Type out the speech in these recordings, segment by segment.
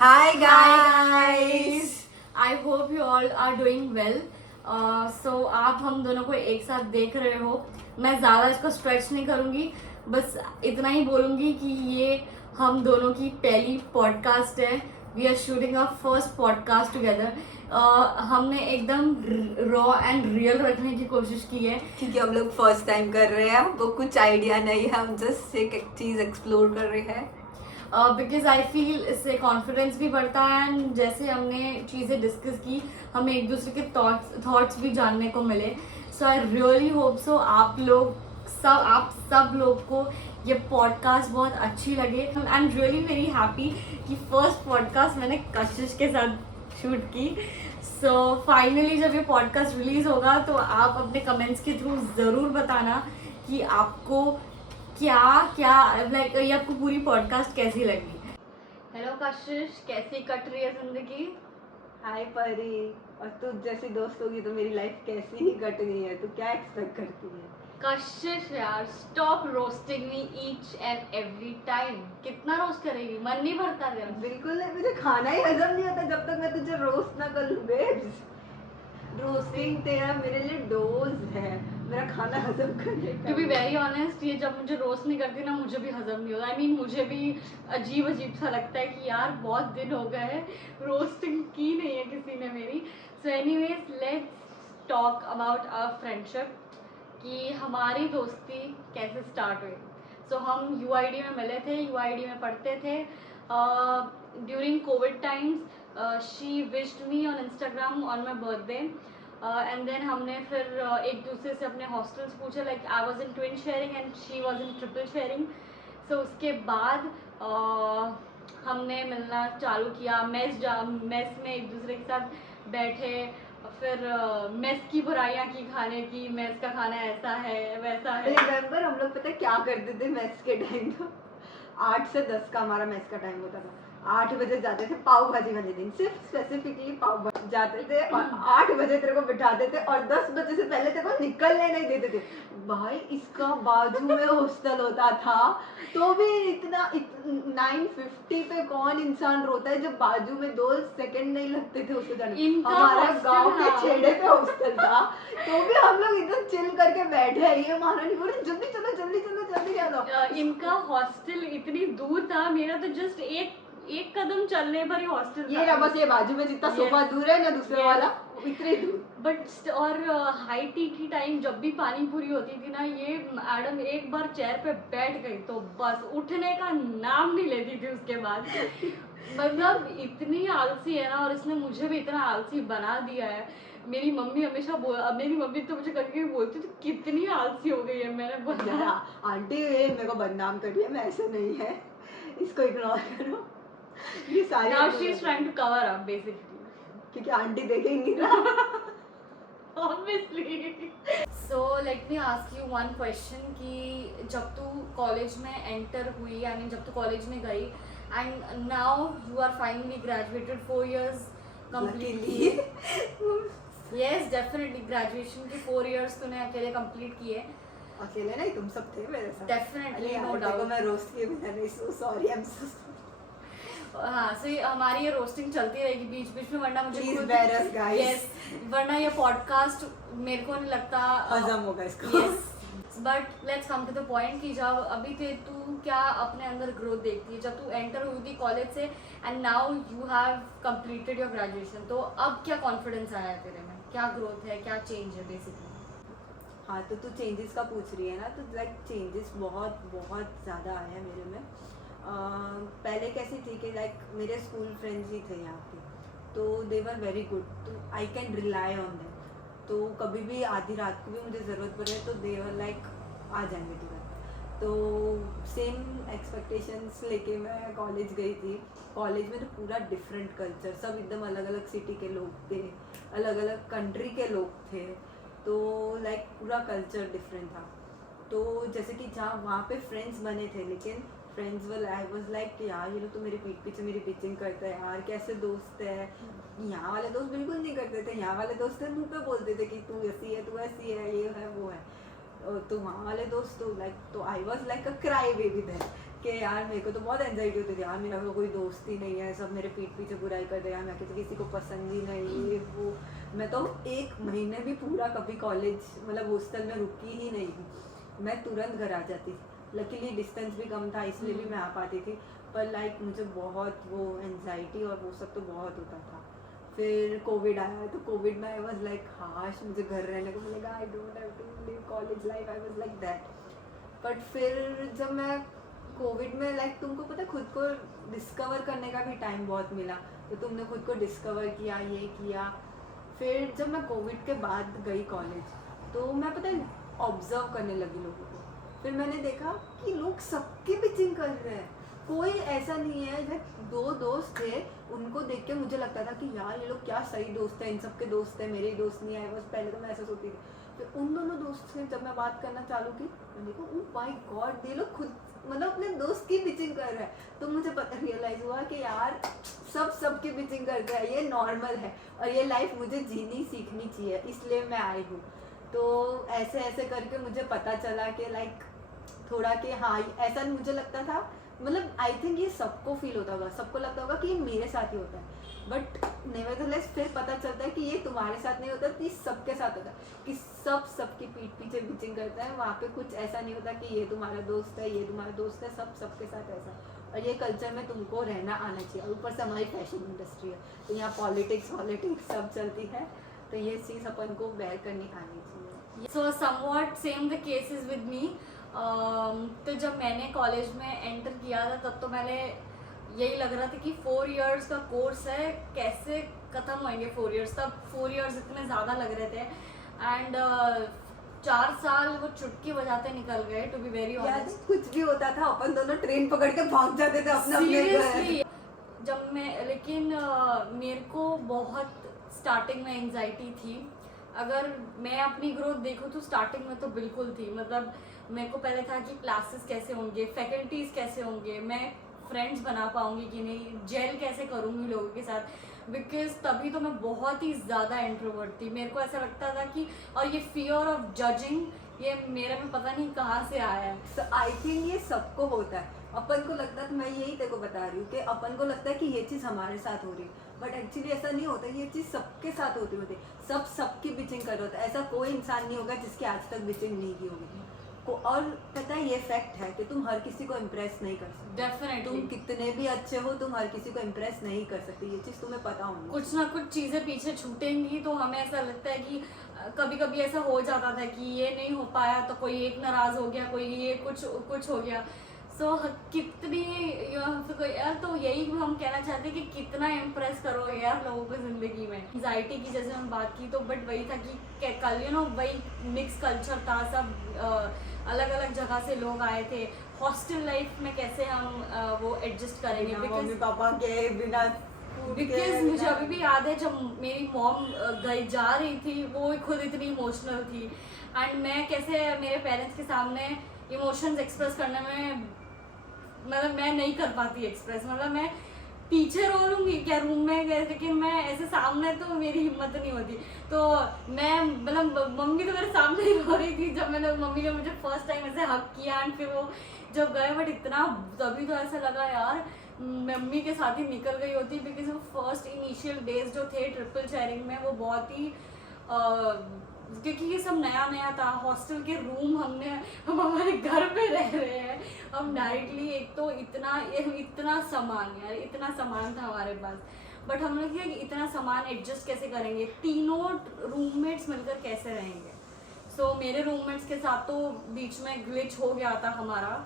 Hi Hi guys. guys. I hope you all are doing well. So आप हम दोनों को एक साथ देख रहे हो. मैं ज़्यादा इसको स्ट्रेच नहीं करूँगी, बस इतना ही बोलूँगी कि ये हम दोनों की पहली पॉडकास्ट है. We are shooting a first podcast together. हमने एकदम रॉ एंड रियल रखने की कोशिश की है. क्योंकि हम लोग फर्स्ट टाइम कर रहे हैं, हमको कुछ आइडिया नहीं है, हम जस्ट एक चीज एक्सप्लोर कर रहे हैं. बिकॉज आई फील इससे कॉन्फिडेंस भी बढ़ता है एंड जैसे हमने चीज़ें डिस्कस की हमें एक दूसरे के थॉट्स भी जानने को मिले. सो आई रियली होप सो आप सब लोग को ये पॉडकास्ट बहुत अच्छी लगे. I am really very happy कि फर्स्ट पॉडकास्ट मैंने कशिश के साथ शूट की. सो फाइनली जब ये पॉडकास्ट रिलीज होगा तो आप अपने कमेंट्स के थ्रू ज़रूर बताना कि आपको क्या क्या लाइक ये आपको पूरी पॉडकास्ट कैसी लगी. हेलो कशिश, कैसी कट रही है जिंदगी? हाय परी. और तू जैसी दोस्त होगी तो मेरी लाइफ कैसी ही कटनी है. तू क्या एक्सपेक्ट करती है? कशिश यार, stop roasting me each and every time. कितना रोस्ट करेगी, मन नहीं भरता तेरा. बिल्कुल नहीं, मुझे खाना ही हजम नहीं होता जब तक मैं तुझे रोस्ट ना कर लूं बेब्स. रोस्टिंग तेरा मेरे लिए डोज है, मेरा खाना हजम करने का. टू बी वेरी ऑनेस्ट, ये जब मुझे रोस्ट नहीं करती ना मुझे भी हजम नहीं होता. आई मीन मुझे भी अजीब सा लगता है कि यार बहुत दिन हो गए रोस्टिंग की नहीं है किसी ने मेरी. So anyways let's talk about our friendship कि हमारी दोस्ती कैसे स्टार्ट हुई. सो हम UID में मिले थे, UID में पढ़ते थे. During Covid times she wished me on Instagram on my birthday. And then हमने फिर एक दूसरे से अपने हॉस्टल्स पूछे. Like I was in twin sharing and she was in triple sharing. So उसके बाद हमने मिलना चालू किया. मेस में एक दूसरे के साथ बैठे. फिर मेस की बुराइयां की खाने की. मेस का खाना ऐसा है वैसा है. रिमेंबर हम लोग पता है क्या करते थे मेस के टाइम? तो 8 से 10 का हमारा मेस का टाइम होता था. 8 बजे जाते थे पाव भाजी वाले दिन, सिर्फ स्पेसिफिकली पाव भाजी जाते थे और 8 बजे तेरे को बिठाते थे और 10 बजे से पहले तेरे को निकलने नहीं देते थे. भाई इसका बाजू में हॉस्टल होता था तो भी इतना 9:50 पे कौन इंसान रोता है जब बाजू में 2 सेकंड नहीं लगते थे उसको जाने. इनका हमारा hostel गांव के हाँ. छेड़े पे हॉस्टल था तो भी हम लोग एकदम चिल करके बैठे हैं. ये महारानी बोले जल्दी चलो जल्दी चलो जल्दी चलो. इनका हॉस्टल इतनी दूर था, मेरा तो जस्ट एक कदम चलने पर ही हॉस्टल ये रहा बस, ये बाजू में जितना सोफा दूर है ना दूसरे Yes. वाला इतने दूर. बट और हाई टी की टाइम जब भी पानी पूरी होती थी ना, ये मैडम एक बार चेयर पे बैठ गई तो बस उठने का नाम नहीं लेती थी उसके बाद. मतलब इतनी आलसी है ना, और इसने मुझे भी इतना आलसी बना दिया है. मेरी मम्मी मेरी मम्मी तो मुझे कभी कभी बोलती थी कितनी आलसी हो गई है. मैंने बोला आंटी ये मेरे को बदनाम कर रही है, मैं ऐसे नहीं है, इसको इग्नोर करो. ये सारी now she is trying to cover up basically, क्योंकि आंटी देखेंगी ना. obviously. So let me ask you one question कि जब तू कॉलेज में एंटर हुई, आई मीन जब तू कॉलेज में गई and now you are finally graduated 4 years completely. Yes, definitely graduation की 4 years तूने अकेले कंप्लीट किए. अकेले नहीं, तुम सब थे मेरे साथ. Definitely, अरे no यार, doubt. देखो मैं रोस्ट किए बिना नहीं. So sorry, I am so हाँ, सो हमारी ये रोस्टिंग चलती रहेगी बीच बीच में, वरना मुझे Please bear us, guys. Yes, वरना ये पॉडकास्ट मेरे को नहीं लगता हजम होगा इसको. Yes. But let's come to the point कि जब अभी तू क्या अपने अंदर ग्रोथ देखती है जब तू एंटर हुई थी कॉलेज से and now you have completed your graduation. तो अब क्या कॉन्फिडेंस आया है तेरे में, क्या ग्रोथ है, क्या चेंज है बेसिकली? हाँ, तो तू चेंजेस का पूछ रही है ना, तो लाइक चेंजेस बहुत बहुत ज़्यादा आए हैं मेरे में. पहले कैसी थी कि लाइक मेरे स्कूल फ्रेंड्स ही थे यहाँ पे, तो दे वर वेरी गुड, तो I can rely on them. तो कभी भी आधी रात को भी मुझे ज़रूरत पड़े तो दे वर लाइक आ जाएंगे तुरंत. तो सेम एक्सपेक्टेशंस लेके मैं कॉलेज गई थी. कॉलेज में तो पूरा डिफरेंट कल्चर, सब एकदम अलग अलग सिटी के लोग थे, अलग अलग कंट्री के लोग थे. तो लाइक पूरा कल्चर डिफरेंट था. तो जैसे कि जहाँ वहाँ पे फ्रेंड्स बने थे, लेकिन फ्रेंड्स वाल आई वाज लाइक यार ये लोग तो मेरे पीठ पीछे मेरी पिचिंग करता है यार, कैसे दोस्त है. यहाँ वाले दोस्त बिल्कुल नहीं करते थे. यहाँ वाले दोस्त मुँह पे बोलते थे कि तू ऐसी है, तू ऐसी है, ये है वो है. तो वहाँ वाले दोस्त तो लाइक, तो I was like a cry baby then. कि यार मेरे को तो बहुत एंजाइटी होती थी यार, मेरा तो कोई दोस्त ही नहीं है, सब मेरे पीठ पीछे बुराई कर दे यार, मैं किसी को पसंद ही नहीं, ये वो। मैं तो 1 महीने भी पूरा कभी कॉलेज मतलब हॉस्टल में रुकी ही नहीं थी, मैं तुरंत घर आ जाती थी। लकीली डिस्टेंस भी कम था इसलिए भी मैं आ पाती थी, पर लाइक मुझे बहुत वो एनजाइटी और वो सब तो बहुत होता था। फिर कोविड आया तो कोविड में आई वाज लाइक हाश मुझे घर रहने को मिलेगा, I don't have to live college life, I was like that. But फिर जब मैं कोविड में लाइक तुमको पता है खुद को डिस्कवर करने का भी टाइम बहुत मिला, तो तुमने खुद को डिस्कवर किया, ये किया। फिर जब मैं कोविड के बाद गई कॉलेज तो मैं पता है ऑब्जर्व करने लगी लोगों को। फिर मैंने देखा कि लोग सबके पिचिंग कर रहे हैं, कोई ऐसा नहीं है। जब 2 दोस्त थे उनको देख के मुझे लगता था कि यार ये लोग क्या सही दोस्त है, इन सबके दोस्त है, मेरे ही दोस्त नहीं आए। बस पहले तो मैं ऐसा सोचती थी। फिर उन दोनों दोस्त से जब मैं बात करना चालू की मैंने कहा ओह माय गॉड, ये लोग खुद मतलब अपने दोस्त की पिचिंग कर रहा है। तो मुझे पता रियलाइज हुआ कि यार सबकी पिचिंग करता है, ये नॉर्मल है और ये लाइफ मुझे जीनी सीखनी चाहिए, इसलिए मैं आई हूँ। तो ऐसे ऐसे करके मुझे पता चला कि लाइक थोड़ा कि हाँ ऐसा मुझे लगता था, मतलब आई थिंक ये सबको फील होता होगा, सबको लगता होगा कि ये मेरे साथ ही होता है। बट नेवरदलेस फिर पता चलता है कि ये तुम्हारे साथ नहीं होता, कि सबके साथ होता है, कि सबकी पीठ पीछे बिचिंग करता है। वहाँ पे कुछ ऐसा नहीं होता कि ये तुम्हारा दोस्त है, ये तुम्हारा दोस्त है, सबके साथ ऐसा। और ये कल्चर में तुमको रहना आना चाहिए। और ऊपर से हमारी फैशन इंडस्ट्री है तो यहाँ पॉलिटिक्स सब चलती है, तो ये चीज़ अपन को बेयर करनी आनी चाहिए। So somewhat same the case is with me. तो जब मैंने कॉलेज में एंटर किया था तब तो मैंने यही लग रहा था कि 4 इयर्स का कोर्स है, कैसे ख़त्म होंगे 4 इयर्स। तब 4 इयर्स इतने ज़्यादा लग रहे थे एंड 4 साल वो चुटकी बजाते निकल गए, टू बी वेरी ऑनेस्ट। कुछ भी होता था अपन दोनों ट्रेन पकड़ के भाग जाते थे अपना सीरियसली। जब मैं लेकिन मेरे को बहुत स्टार्टिंग में एंजाइटी थी। अगर मैं अपनी ग्रोथ देखूँ तो स्टार्टिंग में तो बिल्कुल थी। मतलब मेरे को पहले था कि क्लासेस कैसे होंगे, फैकल्टीज़ कैसे होंगे, मैं फ्रेंड्स बना पाऊंगी कि नहीं, जेल कैसे करूँगी लोगों के साथ, बिकॉज तभी तो मैं बहुत ही ज़्यादा इंट्रोवर्ट थी। मेरे को ऐसा लगता था कि और ये फियर ऑफ जजिंग ये मेरे में पता नहीं कहाँ से आया है। आई थिंक ये सबको होता है। अपन को लगता है, मैं यही तेरे को बता रही हूँ कि अपन को लगता है कि ये चीज़ हमारे साथ हो रही है, बट एक्चुअली ऐसा नहीं होता। ये चीज़ सबके साथ होती होती सबकी बिचिंग कर होता है। ऐसा कोई इंसान नहीं होगा जिसकी आज तक बिचिंग नहीं की होगी। और पता है ये फैक्ट है कि तुम हर किसी को इम्प्रेस नहीं कर सकते। डेफिनेटली तुम कितने भी अच्छे हो, तुम हर किसी को इम्प्रेस नहीं कर सकते, ये चीज़ तुम्हें पता होनी। कुछ ना कुछ चीज़ें पीछे छूटेंगी। तो हमें ऐसा लगता है कि कभी कभी ऐसा हो जाता था कि ये नहीं हो पाया तो कोई एक नाराज़ हो गया, कोई ये कुछ हो गया। सो कितनी यार, तो यही हम कहना चाहते हैं कि कितना इम्प्रेस करो यार लोगों को ज़िंदगी में। एंजाइटी की जैसे हम बात की तो बट वही था कि कल वही मिक्स कल्चर था, सब अलग अलग जगह से लोग आए थे। हॉस्टल लाइफ में कैसे हम वो एडजस्ट करेंगे, मम्मी पापा के बिना। बिकॉज मुझे अभी भी याद है जब मेरी मॉम जा रही थी, वो खुद इतनी इमोशनल थी एंड मैं कैसे मेरे पेरेंट्स के सामने इमोशंस एक्सप्रेस करने में, मतलब मैं नहीं कर पाती एक्सप्रेस। मतलब मैं पीछे रो लूँगी क्या रूम में गए, लेकिन मैं ऐसे सामने तो मेरी हिम्मत नहीं होती। तो मैं मतलब मम्मी तो मेरे सामने ही रो रही थी जब मम्मी ने मुझे फर्स्ट टाइम ऐसे हक किया एंड फिर वो जब गए। बट इतना तभी तो ऐसा लगा यार मम्मी के साथ ही निकल गई होती, बिकॉज वो फर्स्ट इनिशियल डेज जो थे ट्रिपल शेयरिंग में वो बहुत ही क्योंकि ये सब नया नया था। हॉस्टल के रूम हम हमारे घर पे रह रहे हैं, हम डायरेक्टली एक तो इतना सामान यार, इतना सामान था हमारे पास। बट हम लोग कि इतना सामान एडजस्ट कैसे करेंगे, तीनों रूममेट्स मिलकर कैसे रहेंगे। सो मेरे रूममेट्स के साथ तो बीच में ग्लिच हो गया था हमारा,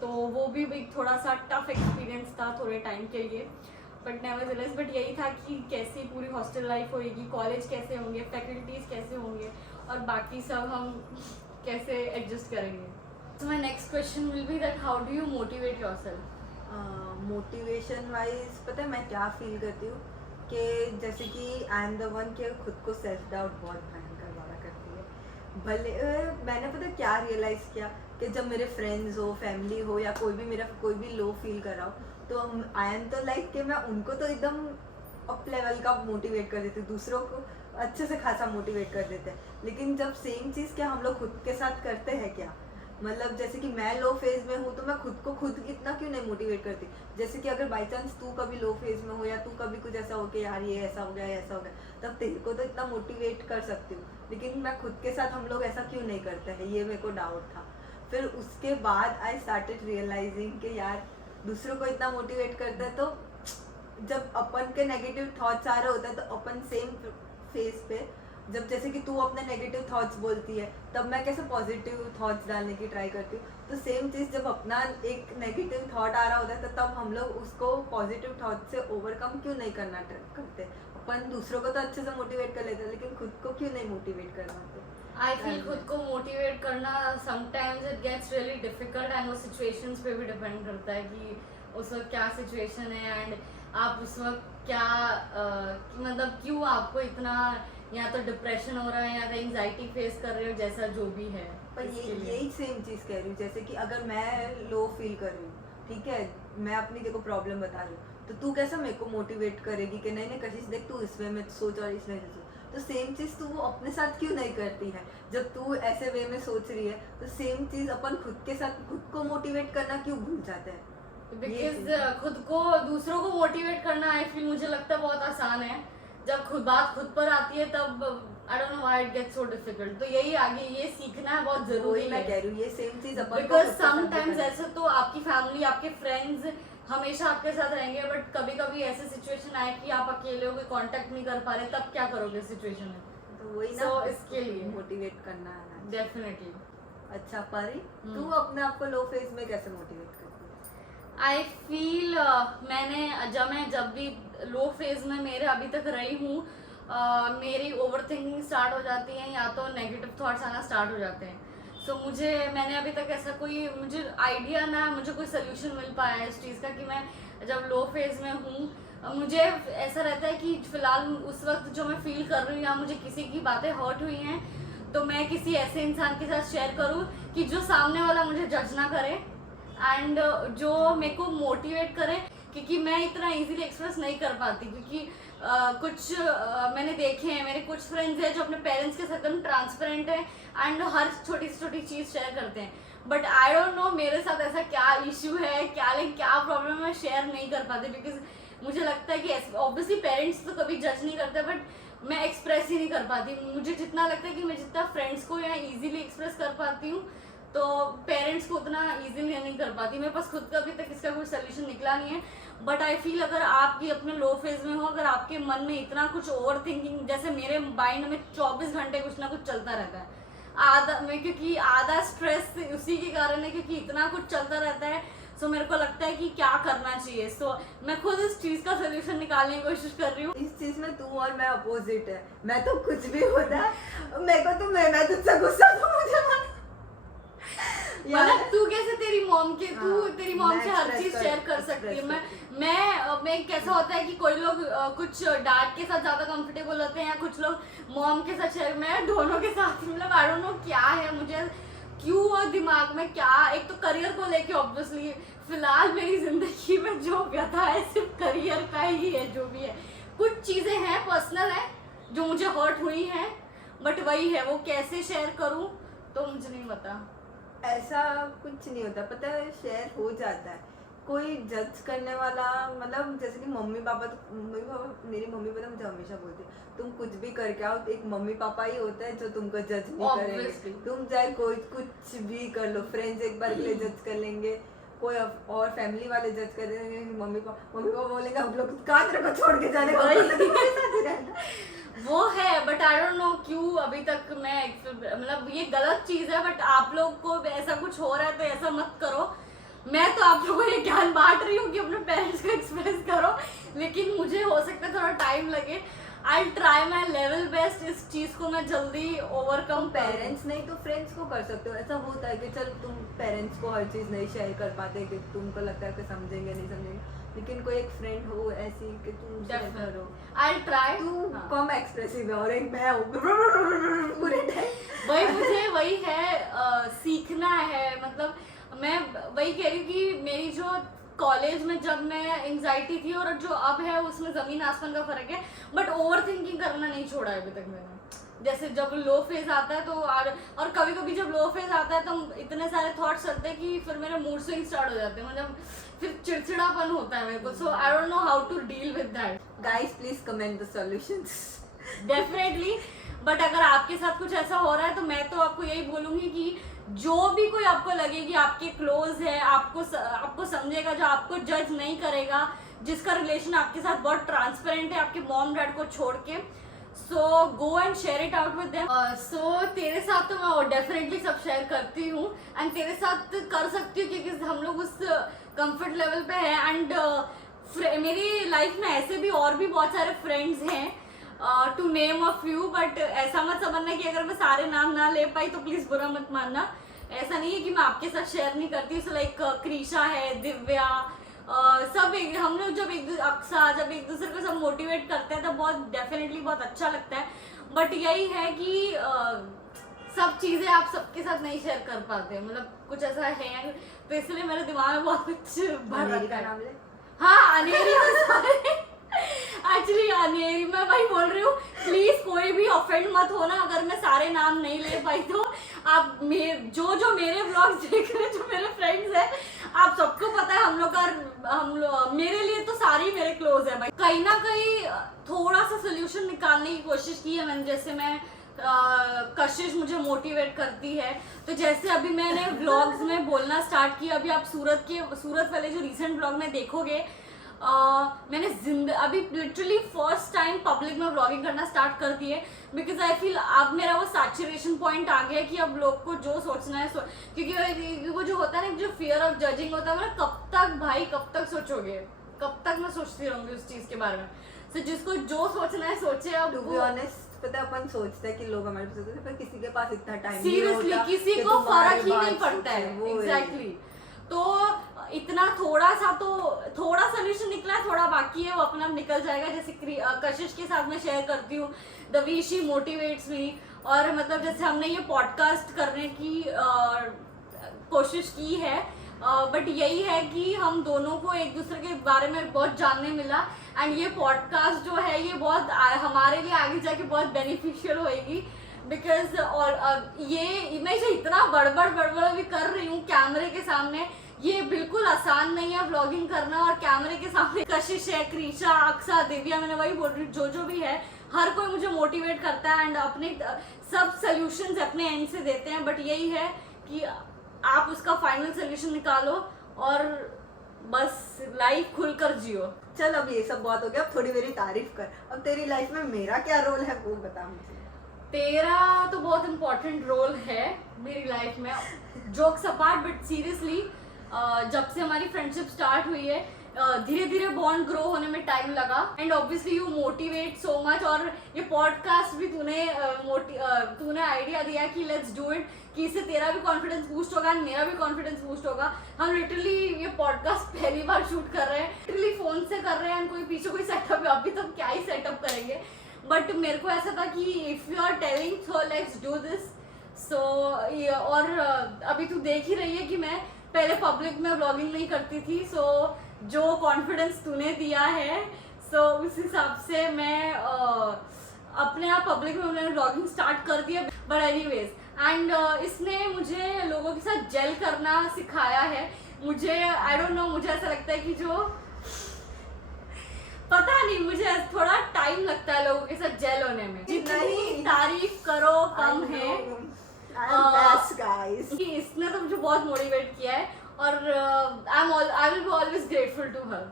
तो वो भी एक थोड़ा सा टफ एक्सपीरियंस था थोड़े टाइम के लिए। बट नेवरदलेस बट यही था कि कैसी पूरी हॉस्टल लाइफ होएगी, कॉलेज कैसे होंगे, फैकल्टीज़ कैसे होंगे और बाकी सब हम कैसे एडजस्ट करेंगे। So my next question will be that how do you motivate yourself. Motivation wise पता है मैं क्या फील करती हूँ कि जैसे कि आई एम द वन के खुद को सेल्फ डाउट बहुत भयंकर वाला करती है। भले मैंने पता क्या रियलाइज़ किया कि जब मेरे फ्रेंड्स हो, फैमिली हो या कोई भी मेरा कोई भी लो फील कर रहा हो, तो आई एम तो लाइक कि मैं उनको तो एकदम अप लेवल का मोटिवेट कर देती हूँ, दूसरों को अच्छे से खासा मोटिवेट कर देते हैं। लेकिन जब सेम चीज़ क्या हम लोग खुद के साथ करते हैं क्या, मतलब जैसे कि मैं लो फेज में हूँ तो मैं खुद को खुद इतना क्यों नहीं मोटिवेट करती। जैसे कि अगर बाई चांस तू कभी लो फेज में हो या तू कभी कुछ ऐसा हो कि यार ये ऐसा हो गया ऐसा हो गया, तब तेरे को तो इतना मोटिवेट कर सकती हूँ, लेकिन मैं खुद के साथ हम लोग ऐसा क्यों नहीं करते हैं, ये मेरे को डाउट था। फिर उसके बाद आई स्टार्टेड रियलाइजिंग कि यार दूसरों को इतना मोटिवेट करते हैं, तो जब अपन के नेगेटिव थॉट्स आ रहे होते हैं तो अपन सेम फेस पे, जब जैसे कि तू अपने नेगेटिव थॉट्स बोलती है तब मैं कैसे पॉजिटिव थॉट्स डालने की ट्राई करती हूँ, तो सेम चीज़ जब अपना एक नेगेटिव थॉट आ रहा होता है तो तब हम लोग उसको पॉजिटिव थॉट से ओवरकम क्यों नहीं करना करते। अपन दूसरों को तो अच्छे से मोटिवेट कर लेते हैं, लेकिन खुद को क्यों नहीं मोटिवेट कर पाते। आई फील खुद को मोटिवेट करना sometimes it gets really difficult, and वो सिचुएशंस पे भी डिपेंड करता है कि उस वक्त क्या सिचुएशन है एंड आप उस वक्त क्या मतलब क्यों आपको इतना या तो डिप्रेशन हो रहा है या तो एंजाइटी फेस कर रहे हो, जैसा जो भी है। पर यही सेम चीज़ कह रही हूँ, जैसे कि अगर मैं लो फील कर रही हूँ, ठीक है, मैं अपनी देखो प्रॉब्लम बता रही हूँ, तो तू कैसा मेरे को मोटिवेट करेगी कि नहीं नहीं कशिश देख तू इसमें में सोच और इसमें सोच। तो सेम चीज़ तू वो अपने साथ क्यों नहीं करती है, जब तू ऐसे वे में सोच रही है तो सेम चीज़ अपन खुद के साथ खुद को मोटिवेट करना क्यों भूल जाते हैं। बिकॉज खुद को दूसरों को मोटिवेट करना आई फील मुझे लगता है बहुत आसान है, जब खुद बात खुद पर आती है तब I don't know why it gets so difficult. तो यही आगे ये सीखना है बहुत जरूरी है। मैं कह रही हूँ ये सेम चीज अपन बिकॉज समटाइम्स ऐसे तो आपकी फैमिली आपके फ्रेंड्स हमेशा आपके साथ रहेंगे, बट कभी कभी ऐसे सिचुएशन आए कि आप अकेले हो, कोई कांटेक्ट नहीं कर पा रहे, तब क्या करोगे सिचुएशन में। तो वही ना, so, इसके लिए मोटिवेट करना है डेफिनेटली। अच्छा परी, तू अपने आप को लो फेज में कैसे मोटिवेट करती है? आई फील मैं जब भी लो फेज में मेरे अभी तक रही हूँ, मेरी ओवर थिंकिंग स्टार्ट हो जाती है या तो नेगेटिव थॉट्स आना स्टार्ट हो जाते हैं। सो मैंने अभी तक ऐसा कोई मुझे आइडिया ना मुझे कोई सोल्यूशन मिल पाया है इस चीज़ का कि मैं जब लो फेज में हूँ, मुझे ऐसा रहता है कि फिलहाल उस वक्त जो मैं फील कर रही हूँ या मुझे किसी की बातें हर्ट हुई हैं तो मैं किसी ऐसे इंसान के साथ शेयर करूँ कि जो सामने वाला मुझे जज ना करे एंड जो मेरे को मोटिवेट करे, क्योंकि मैं इतना इजीली एक्सप्रेस नहीं कर पाती, क्योंकि मैंने देखे हैं मेरे कुछ फ्रेंड्स हैं जो अपने पेरेंट्स के साथ एकदम ट्रांसपेरेंट है एंड हर छोटी से छोटी चीज़ शेयर करते हैं, बट आई डोंट नो मेरे साथ ऐसा क्या इशू है, क्या प्रॉब्लम है, शेयर नहीं कर पाती। बिकॉज मुझे लगता है कि ऑब्वियसली पेरेंट्स तो कभी जज नहीं करते, बट मैं एक्सप्रेस ही नहीं कर पाती। मुझे जितना लगता है कि मैं जितना फ्रेंड्स को यहाँ ईजिली एक्सप्रेस कर पाती हूँ तो पेरेंट्स को उतना इजीली नहीं कर पाती। मेरे पास खुद का अभी तक इसका कोई सोल्यूशन निकला नहीं है, बट आई फील अगर आपकी अपने लो फेज में हो, अगर आपके मन में इतना कुछ ओवर थिंकिंग, जैसे मेरे माइंड में 24 घंटे कुछ ना कुछ चलता रहता है, क्योंकि आधा स्ट्रेस उसी के कारण है, क्योंकि इतना कुछ चलता रहता है। सो मेरे को लगता है कि क्या करना चाहिए। सो मैं खुद इस चीज का सोल्यूशन निकालने की कोशिश कर रही हूँ। इस चीज में तू और मैं अपोजिट है, मैं तो कुछ भी होता है मेरे को तो मैं तुझसे गुस्सा तो मुझे मतलब तू कैसे तेरी मॉम से हर चीज शेयर कर सकती है। मैं कैसा होता है कि कोई लोग कुछ डैड के साथ ज्यादा कंफर्टेबल होते हैं या कुछ लोग मॉम के साथ शेयर, मैं दोनों के साथ, मतलब आई डोंट नो क्या है मुझे क्यों दिमाग में क्या, एक तो करियर को लेके ऑब्वियसली फिलहाल मेरी जिंदगी में जो व्यथा है सिर्फ करियर का ही है, जो भी है। कुछ चीजें हैं पर्सनल है जो मुझे हर्ट हुई हैं, बट वही है, वो कैसे शेयर करूं तो मुझे नहीं पता। ऐसा कुछ नहीं होता, पता है, शेयर हो जाता है। कोई जज करने वाला, मतलब जैसे कि मेरी मम्मी पापा मुझे हमेशा बोलती है तुम कुछ भी करके आओ, एक मम्मी पापा ही होता है जो तुमको जज नहीं करेंगे। तुम चाहे कोई कुछ भी कर लो, फ्रेंड्स एक बार के लिए जज कर लेंगे, कोई और फैमिली वाले जज कर देंगे, मम्मी पापा बोलेंगे हम लोग कहाँ तेरे को छोड़ के जाने का वो है। बट आई डोंट नो क्यों अभी तक मैं, मतलब ये गलत चीज है, बट आप लोग को ऐसा कुछ हो रहा है तो ऐसा मत करो। मैं तो आप लोगों को ये ज्ञान बांट रही हूँ कि अपने पेरेंट्स को एक्सप्रेस करो, लेकिन मुझे हो सकता है थोड़ा टाइम लगे। I try my level best इस चीज को मैं जल्दी ओवरकम। पेरेंट्स नहीं तो फ्रेंड्स को कर सकते हो। ऐसा होता है कि चल तुम पेरेंट्स को हर चीज नहीं शेयर कर पाते कि तुमको लगता है कि समझेंगे नहीं समझेंगे, लेकिन कोई एक फ्रेंड हो ऐसी कि तुम शेयर करो। I try. तू कम एक्सप्रेसिव है और एक मैं हूँ पूरे टाइम। वही है, सीखना है। मतलब मैं वही कह रही हूँ कि मेरी जो कॉलेज में जब मैं एंजाइटी थी और जो अब है उसमें जमीन आसमान का फर्क है, बट ओवर थिंकिंग करना नहीं छोड़ा है अभी तक मैंने। जैसे जब लो फेज आता है तो और कभी कभी जब लो फेज आता है तो इतने सारे थॉट्स चलते हैं कि फिर मेरे मूड स्विंग स्टार्ट हो जाते हैं, मतलब फिर चिड़चिड़ापन होता है मेरे को. So I don't know how to deal with that. Guys please comment the solutions. Definitely. But अगर आपके साथ कुछ ऐसा हो रहा है तो मैं तो आपको यही बोलूंगी कि जो भी कोई आपको लगे कि आपके क्लोज है, आपको समझेगा, जो आपको जज नहीं करेगा, जिसका रिलेशन आपके साथ बहुत ट्रांसपेरेंट है आपके मॉम डैड को छोड़ के, so go and share it out with them. So तेरे साथ तो मैं डेफिनेटली सब शेयर करती हूँ एंड तेरे साथ कर सकती हूँ क्योंकि हम लोग उस कंफर्ट लेवल पे है. एंड मेरी लाइफ में ऐसे भी और भी बहुत सारे फ्रेंड्स हैं to name a few, but ऐसा मत समझना कि अगर मैं सारे नाम ना ले पाई तो प्लीज बुरा मत मानना. ऐसा नहीं है कि मैं आपके साथ शेयर नहीं करती. सो लाइक क्रीशा है, दिव्या, सब हम लोग जब एक दूसरे को सब मोटिवेट करते हैं तो बहुत डेफिनेटली बहुत अच्छा लगता है. बट यही है कि सब चीजें आप सबके साथ नहीं शेयर कर पाते, मतलब कुछ ऐसा है तो इसलिए मेरे दिमाग में बहुत कुछ भर रखा है. हाँ अनेरी एक्चुअली अनेरी मैं वही बोल रही हूँ. प्लीज कोई भी ऑफेंड मत होना अगर मैं सारे नाम नहीं ले पाई तो. आप जो मेरे व्लॉग्स देख रहे हैं, जो मेरे फ्रेंड्स हैं, आप सबको पता है हम लोग मेरे लिए तो सारे ही मेरे क्लोज है भाई. कहीं ना कहीं थोड़ा सा सोल्यूशन निकालने की कोशिश की है मैंने. जैसे मैं कशिश मुझे मोटिवेट करती है, तो जैसे अभी मैंने व्लॉग्स में बोलना स्टार्ट किया. अभी आप सूरत वाले जो रिसेंट व्लॉग में देखोगे, मैंने अभी लिटरली फर्स्ट टाइम पब्लिक में व्लॉगिंग करना स्टार्ट कर दिए बिकॉज आई फील अब मेरा वो सैचुरेशन पॉइंट आ गया कि अब लोग को जो सोचना है क्योंकि वो जो होता है ना, जो फियर ऑफ जजिंग होता है ना, कब तक सोचोगे, कब तक मैं सोचती रहूंगी उस चीज के बारे में. तो जिसको जो सोचना है सोचे. अब टू बी ऑनेस्ट पता है अपन सोचते हैं कि लोग हमारे पास होते हैं, पर किसी के पास इतना टाइम सीरियसली किसी को फर्क ही नहीं पड़ता है. एग्जैक्टली. तो इतना थोड़ा सोल्यूशन निकला है, थोड़ा बाकी है, वो अपना निकल जाएगा. जैसे कशिश के साथ मैं शेयर करती हूँ, the way she motivates me. और मतलब जैसे हमने ये पॉडकास्ट करने की कोशिश की है, बट यही है कि हम दोनों को एक दूसरे के बारे में बहुत जानने मिला. एंड ये पॉडकास्ट जो है ये बहुत हमारे लिए आगे जाके बहुत बेनिफिशियल होएगी बिकॉज. और ये मैं जो इतना बड़बड़ भी कर रही हूँ कैमरे के सामने, ये बिल्कुल आसान नहीं है व्लॉगिंग करना. और कैमरे के सामने कशिश है, क्रीशा, अक्सा, दिव्या, मैंने वही बोल रही हूँ, जो भी है हर कोई मुझे मोटिवेट करता है एंड अपने सब सोल्यूशंस अपने एंड से देते हैं. बट यही है कि आप उसका फाइनल सोल्यूशन निकालो और बस लाइफ खुलकर जियो. चल अब ये सब बहुत हो गया, अब थोड़ी मेरी तारीफ कर. अब तेरी लाइफ में मेरा क्या रोल है वो बता मुझे. तेरा तो बहुत इम्पोर्टेंट रोल है मेरी लाइफ में. जोक्स अपार्ट, बट सीरियसली जब से हमारी फ्रेंडशिप स्टार्ट हुई है धीरे धीरे बॉन्ड ग्रो होने में टाइम लगा. And obviously you motivate so much. और ये पॉडकास्ट भी तूने आइडिया दिया कि लेट्स डू इट, कि इससे तेरा भी कॉन्फिडेंस बूस्ट होगा एंड मेरा भी कॉन्फिडेंस बूस्ट होगा. हम लिटरली ये पॉडकास्ट पहली बार शूट कर रहे हैं, लिटरली फोन से कर रहे हैं एंड कोई पीछे कोई सेटअप है. अभी तो क्या ही सेटअप करेंगे. बट मेरे को ऐसा था कि if you are telling so let's do this. So और अभी तू देख ही रही है कि मैं पहले पब्लिक में व्लॉगिंग नहीं करती थी. सो जो कॉन्फिडेंस तूने दिया है, सो उस हिसाब से मैं अपने आप पब्लिक में मैंने व्लॉगिंग स्टार्ट कर दिया. बट एनीवेज, एंड इसने मुझे लोगों के साथ जेल करना सिखाया है. मुझे आई डोंट नो, मुझे ऐसा लगता है कि जो पता नहीं, मुझे थोड़ा टाइम लगता है लोगों के साथ जेल होने में. जितनी तारीफ करो कम है. इसने तो मुझे बहुत मोटिवेट किया है और I will be always grateful to her.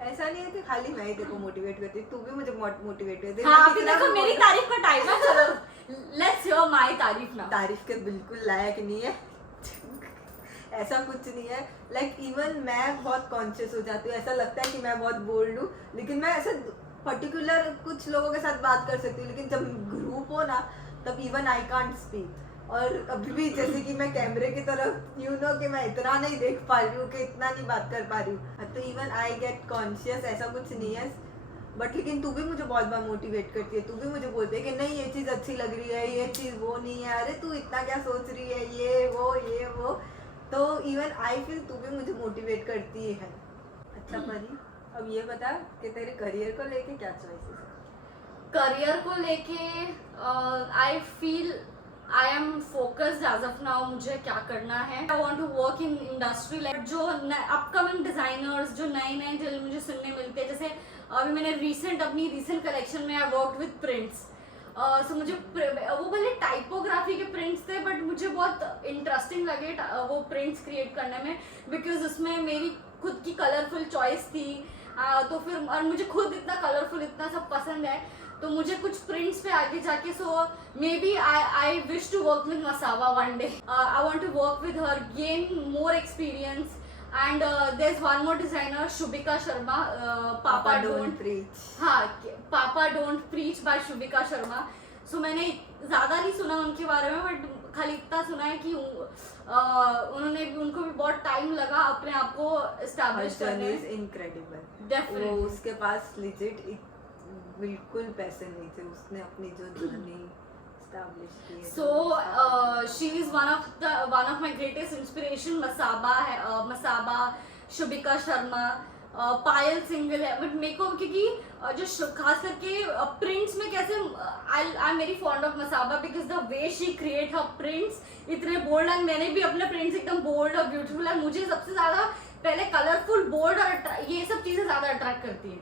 ऐसा नहीं है कि खाली मैं ही देखो मोटिवेट करती, तू भी मुझे मोटिवेट करती है. हाँ, देखो मेरी तारीफ का टाइम है. चलो लेट्स हियर माय तारीफ ना. तारीफ के बिल्कुल लायक नहीं है. ऐसा कुछ नहीं है. लाइक इवन मैं बहुत कॉन्शियस हो जाती हूँ. ऐसा लगता है कि मैं बहुत बोल्ड हूँ, लेकिन मैं ऐसे पर्टिकुलर कुछ लोगों के साथ बात कर सकती हूँ, लेकिन जब ग्रुप हो ना तब इवन आई कांट स्पीक. और अभी भी जैसे कि मैं कैमरे की तरफ यू नो कि मैं इतना नहीं देख पा रही हूँ, कि इतना नहीं बात कर पा रही हूँ, तो इवन आई गेट कॉन्शियस. ऐसा कुछ नहीं है. बट लेकिन तू भी मुझे बहुत बार मोटिवेट करती है. तू भी मुझे बोलती है कि नहीं ये चीज़ अच्छी लग रही है, ये चीज़ वो नहीं है, अरे तू इतना क्या सोच रही है, ये वो. तो इवन आई फील तू भी मुझे मोटिवेट करती है. अच्छा परी, अब ये बता कि तेरे करियर को लेके क्या चॉइसेस है. करियर को लेके I feel I am focused as of now, मुझे क्या करना है। I want to work in industry, like जो अपकमिंग डिजाइनर्स जो नए जो मुझे सुनने मिलते हैं, जैसे अभी मैंने अपनी रीसेंट कलेक्शन में आई वर्कड विद प्रिंट्स। सो मुझे वो भले टाइपोग्राफी के प्रिंट्स थे, बट मुझे बहुत इंटरेस्टिंग लगे वो प्रिंट्स क्रिएट करने में, बिकॉज उसमें मेरी खुद की कलरफुल चॉइस थी। तो फिर और मुझे खुद इतना कलरफुल इतना सब पसंद है, तो मुझे कुछ प्रिंट्स पे आगे जाके, so maybe I wish to work with Masaba one day. I want to work with her, gain more experience. And there is one more designer, Shubhika Sharma, Papa Don't Preach. हाँ, Papa Don't Preach by Shubhika Sharma. So मैंने ज्यादा नहीं सुना उनके बारे में, but खाली इतना सुना है कि उनको भी बहुत टाइम लगा अपने आप को एस्टैब्लिश करने में। Incredible, definitely. वो उसके पास लिजिट बिल्कुल पैसे नहीं थे, उसने अपनी जो जर्नी एस्टैब्लिश की है। So she is one of my greatest inspiration. Masaba, Shubhika Sharma, Payal single है, बट मेरे को क्योंकि जो खास करके प्रिंट्स में कैसे I am very fond of Masaba, because the way she create her prints इतने बोल्ड, एंड मैंने भी अपने प्रिंट्स एकदम बोल्ड और ब्यूटीफुल है। मुझे सबसे ज्यादा पहले कलरफुल, बोल्ड और ये सब चीजें ज्यादा अट्रैक्ट करती है।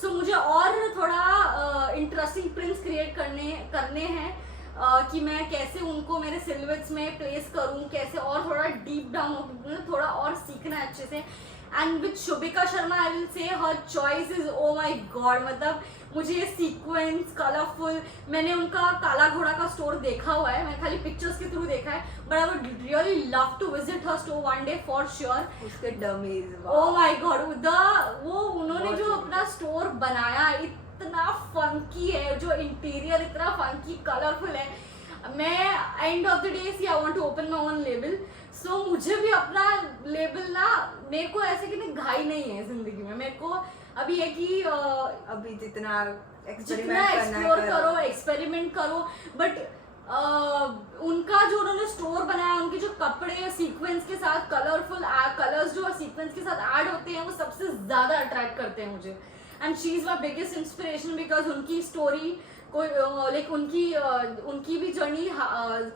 सो मुझे और थोड़ा इंटरेस्टिंग प्रिंट्स क्रिएट करने हैं कि मैं कैसे उनको मेरे सिलवेट्स में प्लेस करूं, कैसे और थोड़ा डीप डाउन, थोड़ा और सीखना है अच्छे से। And with Shubhika Sharma I will say her choice is O my God, मतलब मुझे ये सीक्वेंस कलरफुल, मैंने उनका काला घोड़ा का स्टोर देखा हुआ है, मैं खाली पिक्चर्स के थ्रू देखा है, but I would really love to visit her store one day for sure. उसके डमीज, ओ माय गॉड, वो उन्होंने जो अपना स्टोर बनाया इतना फंकी है, जो इंटीरियर इतना फंकी कलरफुल है। मैं end of the day see I want to open my own label. So मुझे भी अपना लेबल ना, मेरे को ऐसे कि घाई नहीं है जिंदगी में, मेरे को अभी है कि अभी जितना एक्सप्लोर करो, एक्सपेरिमेंट करो, बट उनका जो उन्होंने स्टोर बनाया, उनके जो कपड़े सीक्वेंस के साथ कलरफुल कलर्स जो सीक्वेंस के साथ ऐड होते हैं, वो सबसे ज्यादा अट्रैक्ट करते हैं मुझे। And she is my biggest inspiration, because उनकी स्टोरी कोई लाइक उनकी भी जर्नी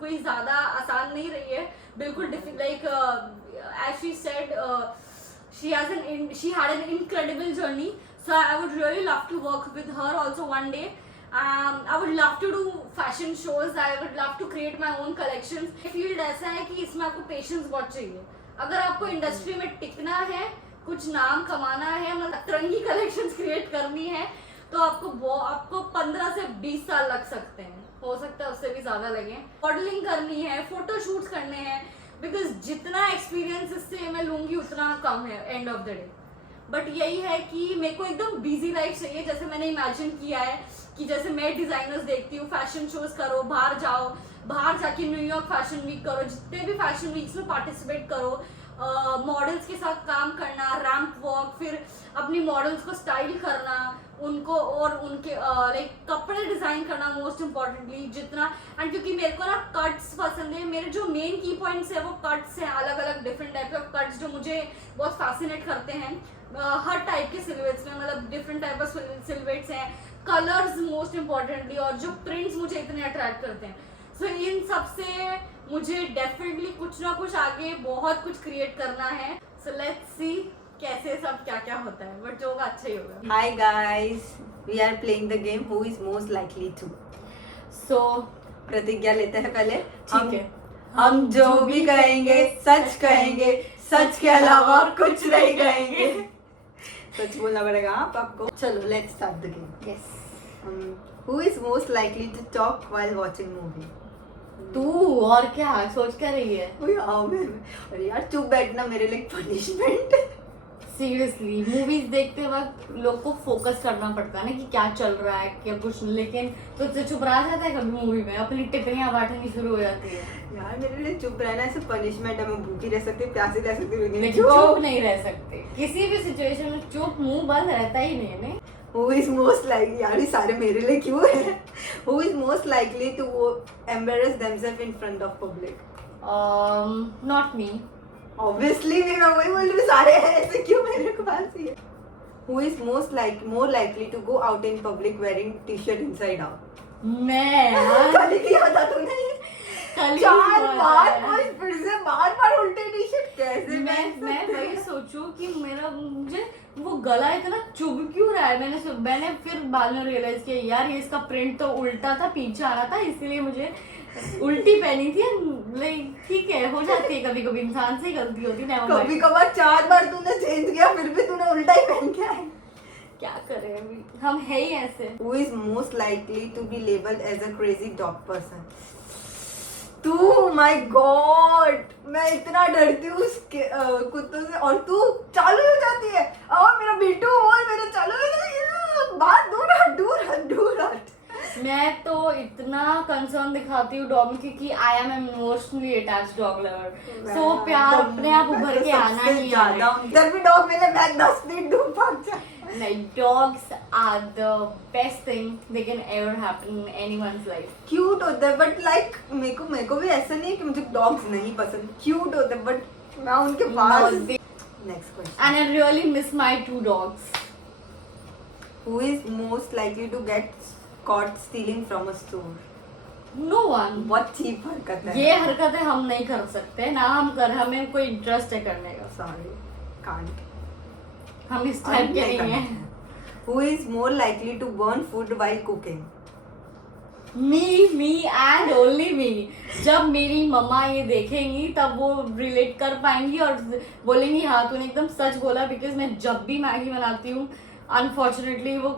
कोई ज्यादा आसान नहीं रही है, बिल्कुल like as she said she had an incredible journey. So I would really love to work with her also one day. I would love to do fashion shows. I would love to create my own collections. Field ऐसा है कि इसमें आपको patience बहुत चाहिए। अगर आपको industry में टिकना है, कुछ नाम कमाना है, मतलब अतरंगी कलेक्शंस क्रिएट करनी है, तो आपको 15 से 20 साल लग सकते हैं, हो सकता है उससे भी ज्यादा लगे। मॉडलिंग करनी है, फोटो शूट्स करने हैं, बिकॉज जितना एक्सपीरियंस इससे मैं लूंगी उतना कम है and of the day. But यही है कि मेरे को एकदम बिजी लाइफ चाहिए, जैसे मैंने इमेजिन किया है कि जैसे मैं डिजाइनर्स देखती हूँ, फैशन शोज करो, बाहर जाओ, बाहर जाके न्यूयॉर्क फैशन वीक करो, जितने भी फैशन वीक्स में पार्टिसिपेट करो, मॉडल्स के साथ काम करना, रैंप वॉक, फिर अपनी मॉडल्स को स्टाइल करना, उनको और उनके लाइक कपड़े डिजाइन करना, मोस्ट इम्पॉर्टेंटली जितना। एंड क्योंकि मेरे को ना कट्स पसंद है, मेरे जो मेन की पॉइंट्स है वो कट्स हैं, अलग अलग डिफरेंट टाइप ऑफ कट्स जो मुझे बहुत फैसिनेट करते हैं, हर टाइप के सिलवेट्स में, मतलब डिफरेंट टाइप ऑफ सिलवेट्स हैं, कलर्स मोस्ट इम्पॉर्टेंटली, और जो प्रिंट्स मुझे इतने अट्रैक्ट करते हैं। सो इन सब से मुझे डेफिनेटली कुछ ना कुछ आगे बहुत कुछ क्रिएट करना है। सो लेट्स सी कैसे सब क्या क्या होता है, बट जो होगा अच्छा ही होगा। Hi guys, we are playing the game who is most likely to. So प्रतिज्ञा लेते हैं पहले, ठीक है। हम जो भी कहेंगे सच कहेंगे, सच के अलावा और कुछ नहीं कहेंगे। सच बोलना पड़ेगा आपको। चलो let's start the game. Yes. Who is most likely to talk while watching movie? तू, और क्या सोच कर रही है? अरे यार चुप बैठना मेरे लिए पनिशमेंट। सीरियसली मूवीज देखते वक्त लोग को फोकस करना पड़ता है ना कि क्या चल रहा है क्या कुछ, लेकिन तो चुप रहा जाता है कभी मूवी में, अपनी टिप्पणियां बांटनी शुरू हो जाती है। यार मेरे लिए चुप रहना ऐसे पनिशमेंट है, मैं भूखी रह सकती, प्यासी रह सकती, लेकिन चुप नहीं रह सकते किसी भी सिचुएशन में, चुप मुंह बंद रहता ही नहीं। Who is most likely, यार ये सारे मेरे लिए क्यों है? Who is most likely to embarrass themselves in front of public? Not me. Obviously मैं वही बोल रही हूँ, सारे हैं ऐसे क्यों मेरे को पास ही है? Who is more likely to go out in public wearing t-shirt inside out? मैं यार कल ही किया था तूने ये। कल ही चार हुआ बार था। कोई फिर से बार उल्टे टी-शर्ट कैसे मैं पहन सकता वही सोचूं कि मुझे वो गला इतना चुभ क्यों रहा है। मैंने फिर बाद में रियलाइज किया यार ये इसका प्रिंट तो उल्टा था, पीछे आ रहा था, इसलिए मुझे उल्टी पहनी थी। लाइक ठीक है, हो जाती है कभी कभी, इंसान से ही गलती होती है। कभी कभार 4 बार तूने चेंज किया फिर भी तूने उल्टा ही पहन के आया। क्या करें, अभी हम है ही ऐसे। Who is most likely to be labeled as a crazy dog person? तू, my God, मैं इतना डरती हूँ उसके कुत्तों से और तू चालू हो जाती है। और मेरा बिट्टू और मेरा चालू हो जाती है। बात दूर हट। मैं तो इतना कंसर्न दिखाती हूँ डॉग में क्योंकि I am emotionally attached dog lover. So प्यार अपने आप उभर के आना ही आना। जब भी डॉग मिले मैं 10 फीट दूर भाग जाऊँ। Like dogs are the best thing they can ever happen in anyone's life. Cute होता है बट लाइक मेरे को भी ऐसा नहीं है कि मुझे डॉग्स नहीं पसंद, क्यूट होते हैं बट मैं उनके पास। Next question. And I really miss my 2 dogs. Who is most likely to get caught stealing from a store? No one. बहुत चीप हरकत है। ये हरकतें हम नहीं कर सकते ना, हमें कोई इंटरेस्ट है करने का। Sorry, can't. हम इस टाइप के नहीं हैं। Who is more likely to burn food while cooking? Me and only me. जब मेरी मम्मा ये देखेंगी तब वो रिलेट कर पाएंगी और बोलेंगी हाँ तूने एकदम सच बोला, बिकॉज मैं जब भी मैगी बनाती हूँ अनफॉर्चुनेटली वो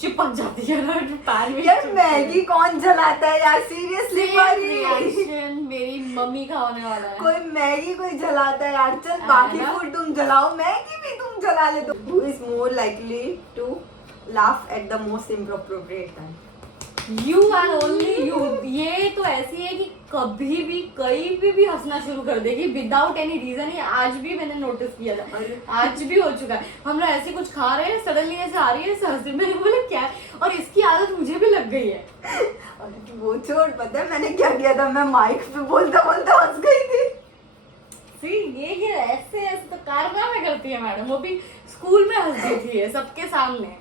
चिपक जाती है ना पैन में। यार मैगी कौन जलाता है यार, सीरियसली रिएक्शन मेरी मम्मी का होने वाला है। कोई मैगी कोई जलाता है यार, चल है बाकी ना? फूड तुम जलाओ, मैगी भी तुम जला ले। तो who is more likely to laugh at the most inappropriate time? You and only you. ये तो ऐसी है कि कभी भी कहीं भी हंसना शुरू कर देगी विदाउट एनी रीजन। ये आज भी मैंने नोटिस किया था, आज भी हो चुका है। हम लोग ऐसे कुछ खा रहे हैं, सडनली ऐसे आ रही है हंसी, मैंने बोला क्या है? और इसकी आदत मुझे भी लग गई है। और वो छोड़, पता है मैंने क्या किया था? मैं माइक पे बोलते हंस गई थी। सी ये ऐसे तो कारनामे करती है मैडम। वो भी स्कूल में हंस दी थी ये सबके सामने।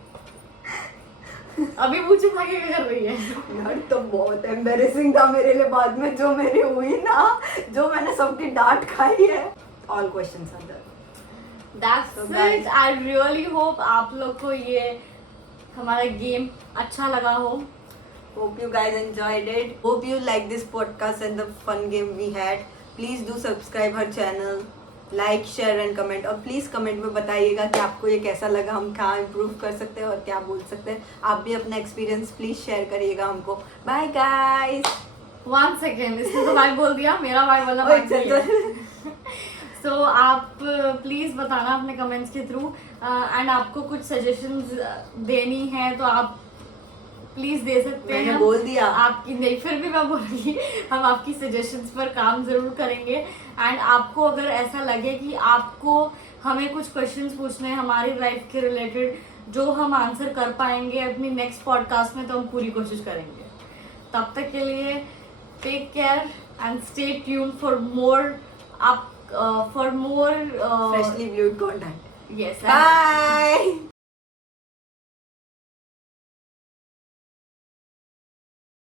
अभी पूछो भागे क्या कर रही है यार तो बहुत एम्बैरेसिंग था मेरे लिए बाद में जो मेरी हुई ना, जो मैंने सबकी डांट खाई है। All questions are done. That's So it. guys- I really hope आप लोग को ये हमारा गेम अच्छा लगा हो। Hope you guys enjoyed it. Hope you like this podcast and the fun game we had. Please do subscribe our channel. Like share and comment, और please comment में बताइएगा कि आपको ये कैसा लगा, हम क्या इम्प्रूव कर सकते हैं और क्या बोल सकते हैं। आप भी अपना एक्सपीरियंस प्लीज़ शेयर करिएगा हमको। Bye guys. 1 सेकेंड, इसने तो बाय बोल दिया, मेरा बाय बोलना बाकी है। सो आप प्लीज़ बताना अपने कमेंट्स के थ्रू, एंड आपको कुछ सजेशंस देनी है तो आप प्लीज दे सकते हैं। मैंने बोल दिया। आपकी नहीं, फिर भी मैं बोलूँगी हम आपकी सजेशंस पर काम जरूर करेंगे। एंड आपको अगर ऐसा लगे कि आपको हमें कुछ क्वेश्चंस पूछने हैं हमारी लाइफ के रिलेटेड जो हम आंसर कर पाएंगे अपनी नेक्स्ट पॉडकास्ट में, तो हम पूरी कोशिश करेंगे। तब तक के लिए take care and stay tune for more freshly viewed content. Yes, bye.